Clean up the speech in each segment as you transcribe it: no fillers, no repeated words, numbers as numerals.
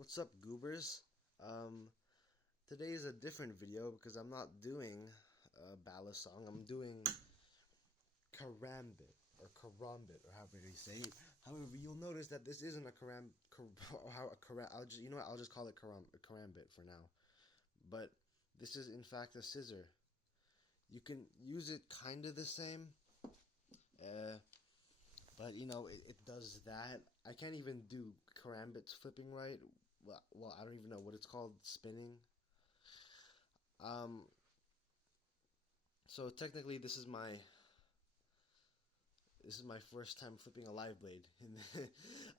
What's up, goobers? Today is a different video because I'm not doing a ballad song. I'm doing Karambit or however you say it. However, you'll notice that this isn't a I'll just call it Karambit for now. But this is in fact a scissor. You can use it kind of the same, but it does that. I can't even do Karambits flipping right. Well, I don't even know what it's called, spinning. Um, so technically, this is my first time flipping a live blade.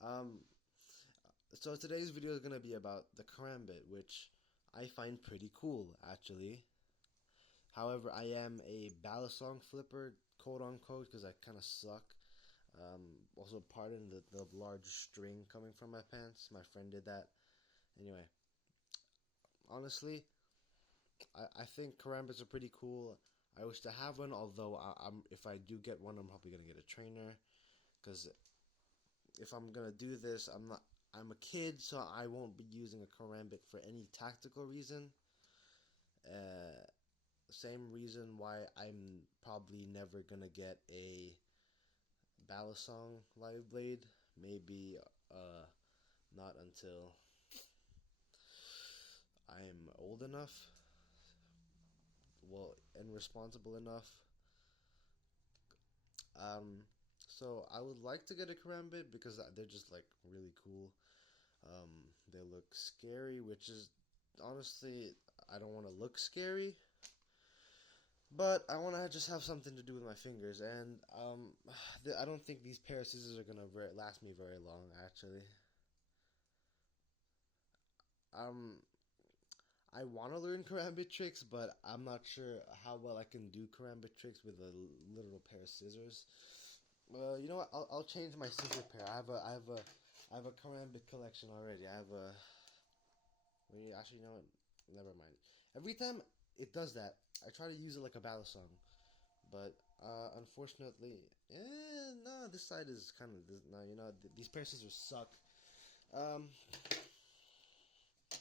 um, so today's video is gonna be about the karambit, which I find pretty cool, actually. However, I am a ballad song flipper, quote unquote, because I kind of suck. Also, pardon the large string coming from my pants. My friend did that. Anyway, honestly, I think karambits are pretty cool. I wish to have one, although if I do get one, I'm probably gonna get a trainer, because if I'm gonna do this, I'm a kid, so I won't be using a karambit for any tactical reason. Same reason why I'm probably never gonna get a balisong live blade. Maybe not until I'm old enough, well, and responsible enough. So I would like to get a karambit because they're just like really cool. They look scary, which is honestly, I don't want to look scary, but I want to just have something to do with my fingers. And I don't think these pair of scissors are gonna last me very long. Actually, um, I want to learn karambit tricks, but I'm not sure how well I can do karambit tricks with a literal pair of scissors. Well, you know what? I'll change my scissor pair. I have a karambit collection already. I have a. Wait, actually, you know what? Never mind. Every time it does that, I try to use it like a battle song, but unfortunately, no. This side is kind of no. These pair of scissors suck. Um,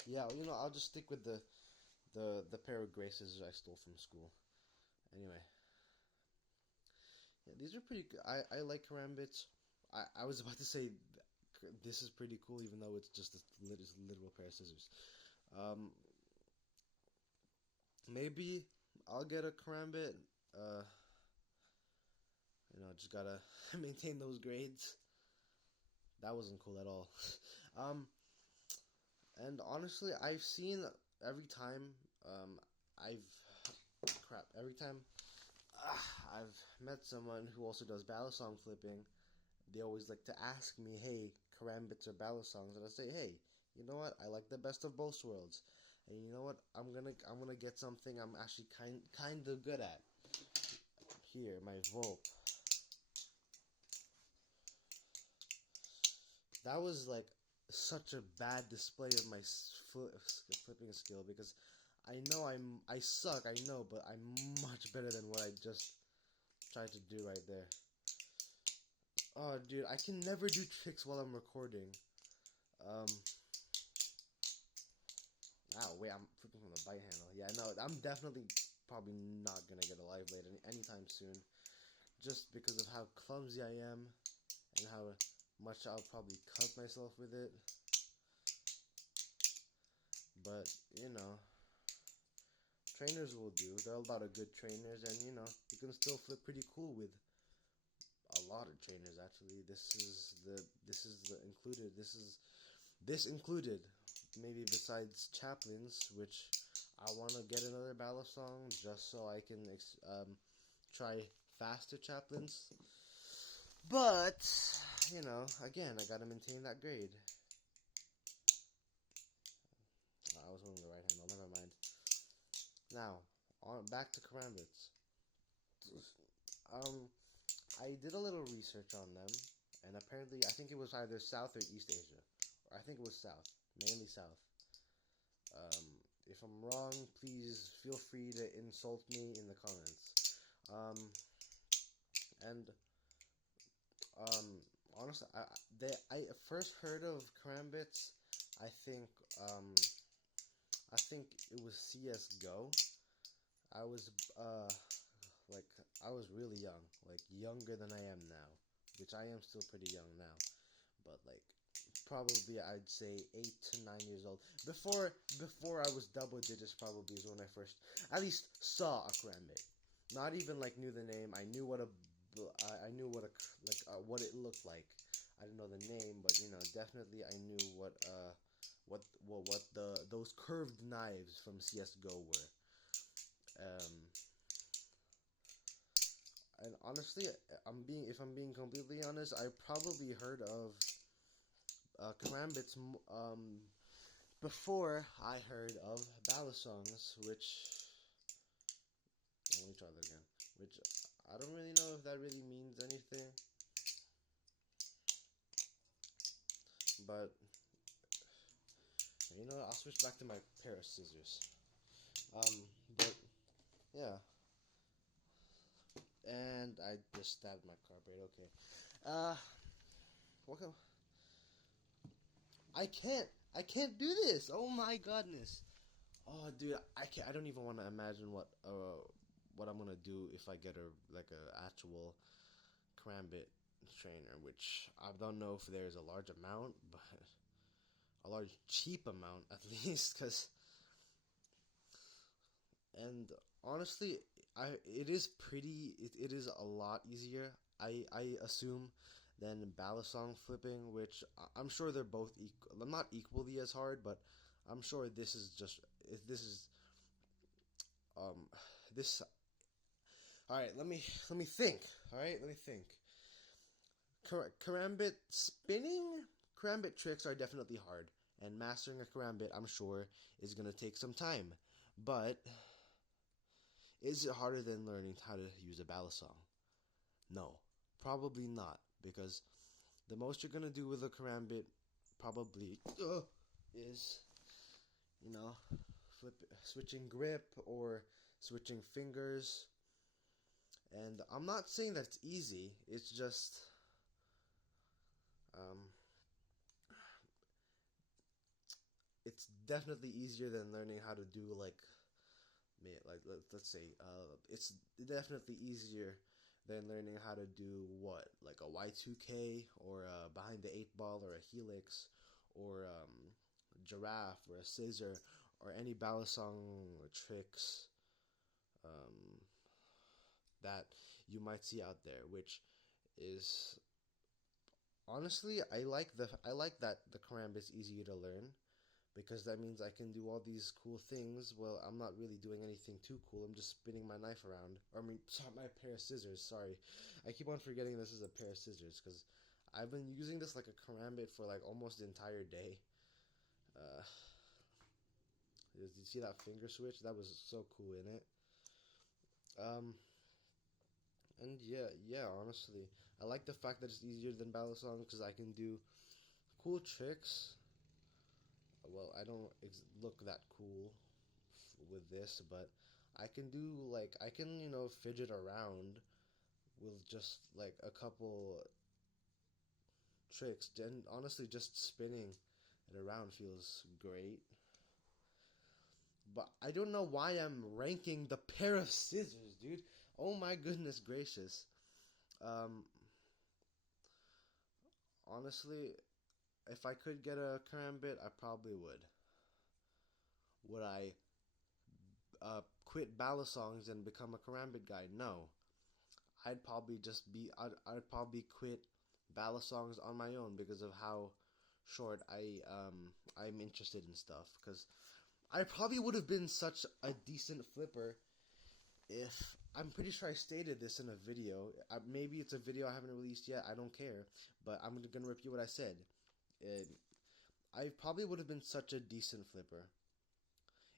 yeah. I'll just stick with the pair of gray scissors I stole from school. Anyway, yeah, these are pretty good. I like karambits. I was about to say this is pretty cool, even though it's just a literal pair of scissors. Um, Maybe I'll get a karambit. Just gotta maintain those grades. That wasn't cool at all. um, and honestly, I've seen every time. I've every time I've met someone who also does ballad song flipping. They always like to ask me, "Hey, karambits or ballad songs?" And I say, "Hey, you know what? I like the best of both worlds." And you know what? I'm gonna get something I'm actually kind of good at. Here, my Volp. That was like such a bad display of my flipping skill because I suck, I know, but I'm much better than what I just tried to do right there. Oh, dude, I can never do tricks while I'm recording. Um. Oh wait, I'm flipping from the bite handle. Yeah, no, I'm definitely probably not gonna get a live blade anytime soon, just because of how clumsy I am and how much I'll probably cut myself with it. But trainers will do. There are a lot of good trainers, and you can still flip pretty cool with a lot of trainers. Actually, this is the included. This included. Maybe besides chaplains, which I want to get another battle song just so I can try faster chaplains. But again, I gotta maintain that grade. I was holding the right handle. Never mind. Now, back to karambits. I did a little research on them, and apparently, I think it was either South or East Asia, or I think it was South, mainly South. If I'm wrong, please feel free to insult me in the comments. And honestly, I first heard of karambits. I think um, I think it was CS:GO. I was like I was really young, like younger than I am now, which I am still pretty young now, but like probably I'd say 8 to 9 years old. Before I was double digits, probably is when I first at least saw a Karambit. Not even like knew the name. I knew what a I knew what a what it looked like. I didn't know the name, but definitely I knew what the those curved knives from CS:GO were. Um, and honestly, if I'm being completely honest, I probably heard of Karambits before I heard of Balisongs, which let me try that again. Which I don't really know if that really means anything, but I'll switch back to my pair of scissors. But yeah, and I just stabbed my carburetor. Okay. Uh, welcome. I can't. I can't do this. Oh my goodness. Oh, dude, I can't. I don't even want to imagine what I'm gonna do if I get a actual Karambit trainer, which I don't know if there's a large amount, but a large cheap amount at least, because and honestly, it is it is a lot easier. I assume than Balisong flipping, which I'm sure they're both equal, not equally as hard, but I'm sure this is um this. All right, let me think. All right, let me think. Karambit spinning, Karambit tricks are definitely hard, and mastering a Karambit, I'm sure, is gonna take some time. But is it harder than learning how to use a balisong? No, probably not, because the most you're gonna do with a Karambit probably is you know switching grip or switching fingers. And I'm not saying that it's easy. It's just um, it's definitely easier than learning how to do let's say it's definitely easier than learning how to do what like a Y2K or behind the eight ball or a helix or giraffe or a scissor or any balisong tricks um, that you might see out there, which is honestly I like that the Karambit's easier to learn because that means I can do all these cool things. Well, I'm not really doing anything too cool. I'm just spinning my knife around. Or, I mean, my pair of scissors. Sorry. I keep on forgetting this is a pair of scissors because I've been using this like a karambit for like almost the entire day. Uh, did you see that finger switch? That was so cool in it. Um, and yeah, honestly, I like the fact that it's easier than Balisong because I can do cool tricks. Well, I don't look that cool with this, but I can do like I can fidget around with just like a couple tricks. And honestly, just spinning it around feels great. But I don't know why I'm ranking the pair of scissors, dude. Oh my goodness gracious. Um, honestly, if I could get a karambit, I probably would. Would I quit balisongs and become a karambit guy? No. I'd probably quit balisongs on my own because of how short I'm interested in stuff. Because I probably would have been such a decent flipper if I'm pretty sure I stated this in a video. Maybe it's a video I haven't released yet. I don't care, but I'm gonna repeat what I said. It, I probably would have been such a decent flipper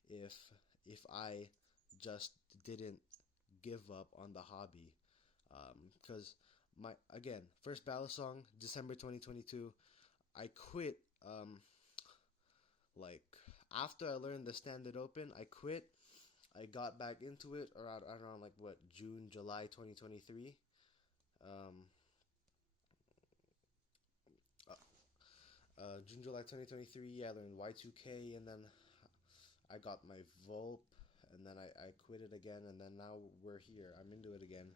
if I just didn't give up on the hobby. Because my again first balisong December 2022. I quit like after I learned the standard open. I quit. I got back into it around like what June July 2023. Um, June, July 2023, I learned Y2K, and then I got my Volp, and then I quit it again, and then now we're here. I'm into it again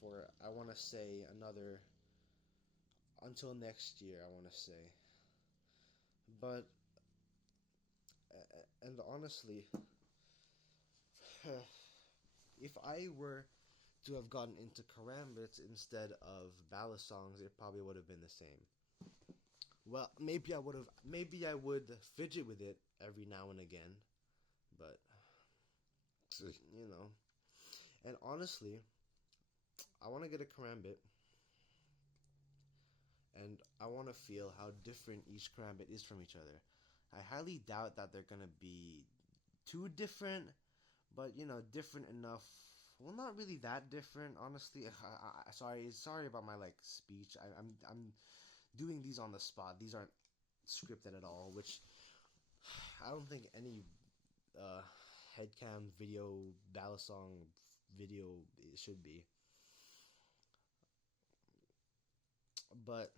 for, I want to say, another, until next year, I want to say. But, and honestly, if I were to have gotten into Karambits instead of ballad songs, it probably would have been the same. Well, maybe I would fidget with it every now and again, but you know. And honestly, I want to get a Karambit, and I want to feel how different each Karambit is from each other. I highly doubt that they're gonna be too different, but different enough. Well, not really that different, honestly. Sorry about my speech. I'm doing these on the spot. These aren't scripted at all, which I don't think any uh, headcam video ballad song video should be. But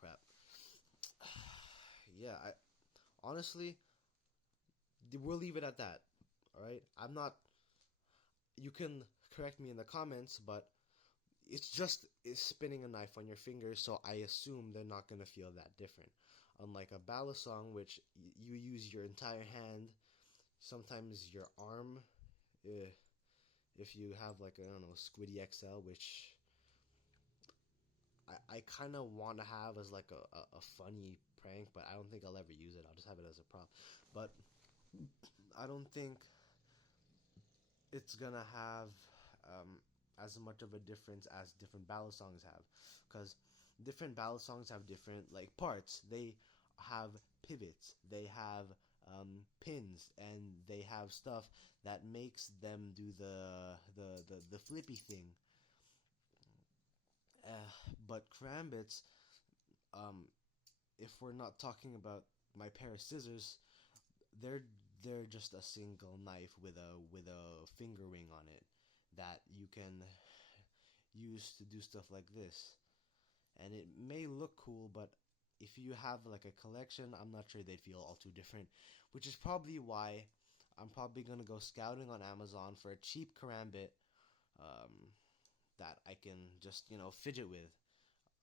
crap. Yeah, I honestly we'll leave it at that. All right, I'm not. You can correct me in the comments, but it's spinning a knife on your fingers, so I assume they're not gonna feel that different. Unlike a ballad song, which you use your entire hand, sometimes your arm, if you have I don't know, Squiddy XL, which I kind of want to have as a funny prank, but I don't think I'll ever use it. I'll just have it as a prop. But I don't think it's gonna have as much of a difference as different ballad songs have, because different ballad songs have different parts. They have pivots, they have pins, and they have stuff that makes them do the flippy thing. But Karambits, um, if we're not talking about my pair of scissors, they're they're just a single knife with a finger ring on it that you can use to do stuff like this. And it may look cool, but if you have a collection, I'm not sure they'd feel all too different, which is probably why I'm probably gonna go scouting on Amazon for a cheap Karambit um, that I can just fidget with.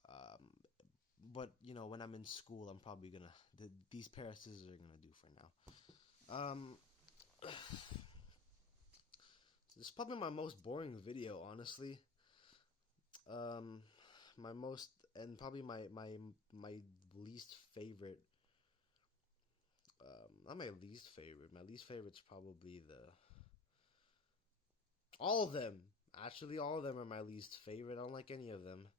Um, but when I'm in school, I'm probably gonna these pair of scissors are gonna do for now. This is probably my most boring video, honestly. Um, my most and probably my least favorite. Not my least favorite. My least favorite's probably all of them. Actually, all of them are my least favorite. I don't like any of them.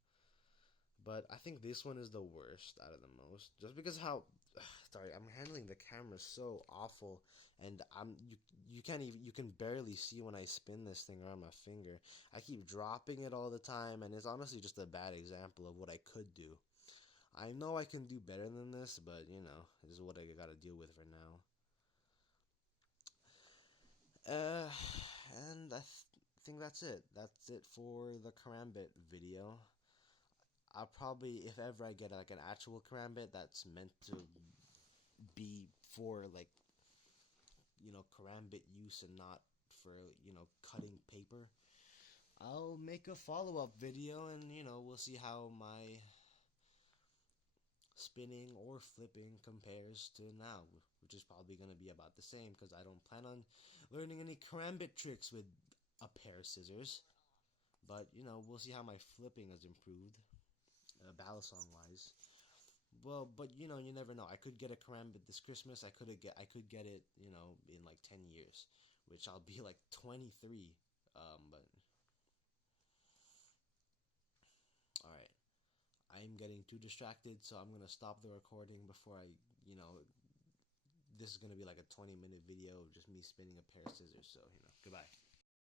But I think this one is the worst out of the most, just because how sorry, I'm handling the camera so awful, and you can't even, you can barely see when I spin this thing around my finger. I keep dropping it all the time, and it's honestly just a bad example of what I could do. I know I can do better than this, but this is what I gotta deal with for now. And think that's it. That's it for the Karambit video. I'll probably, if ever I get an actual Karambit that's meant to be for Karambit use and not for cutting paper, I'll make a follow-up video, and we'll see how my spinning or flipping compares to now, which is probably going to be about the same, because I don't plan on learning any Karambit tricks with a pair of scissors. But we'll see how my flipping has improved, ballad song wise. Well, but you never know. I could get a Karambit this Christmas. I could get it, in 10 years, which I'll be 23. But all right, I'm getting too distracted, so I'm gonna stop the recording before this is gonna be a 20-minute video of just me spinning a pair of scissors. So goodbye.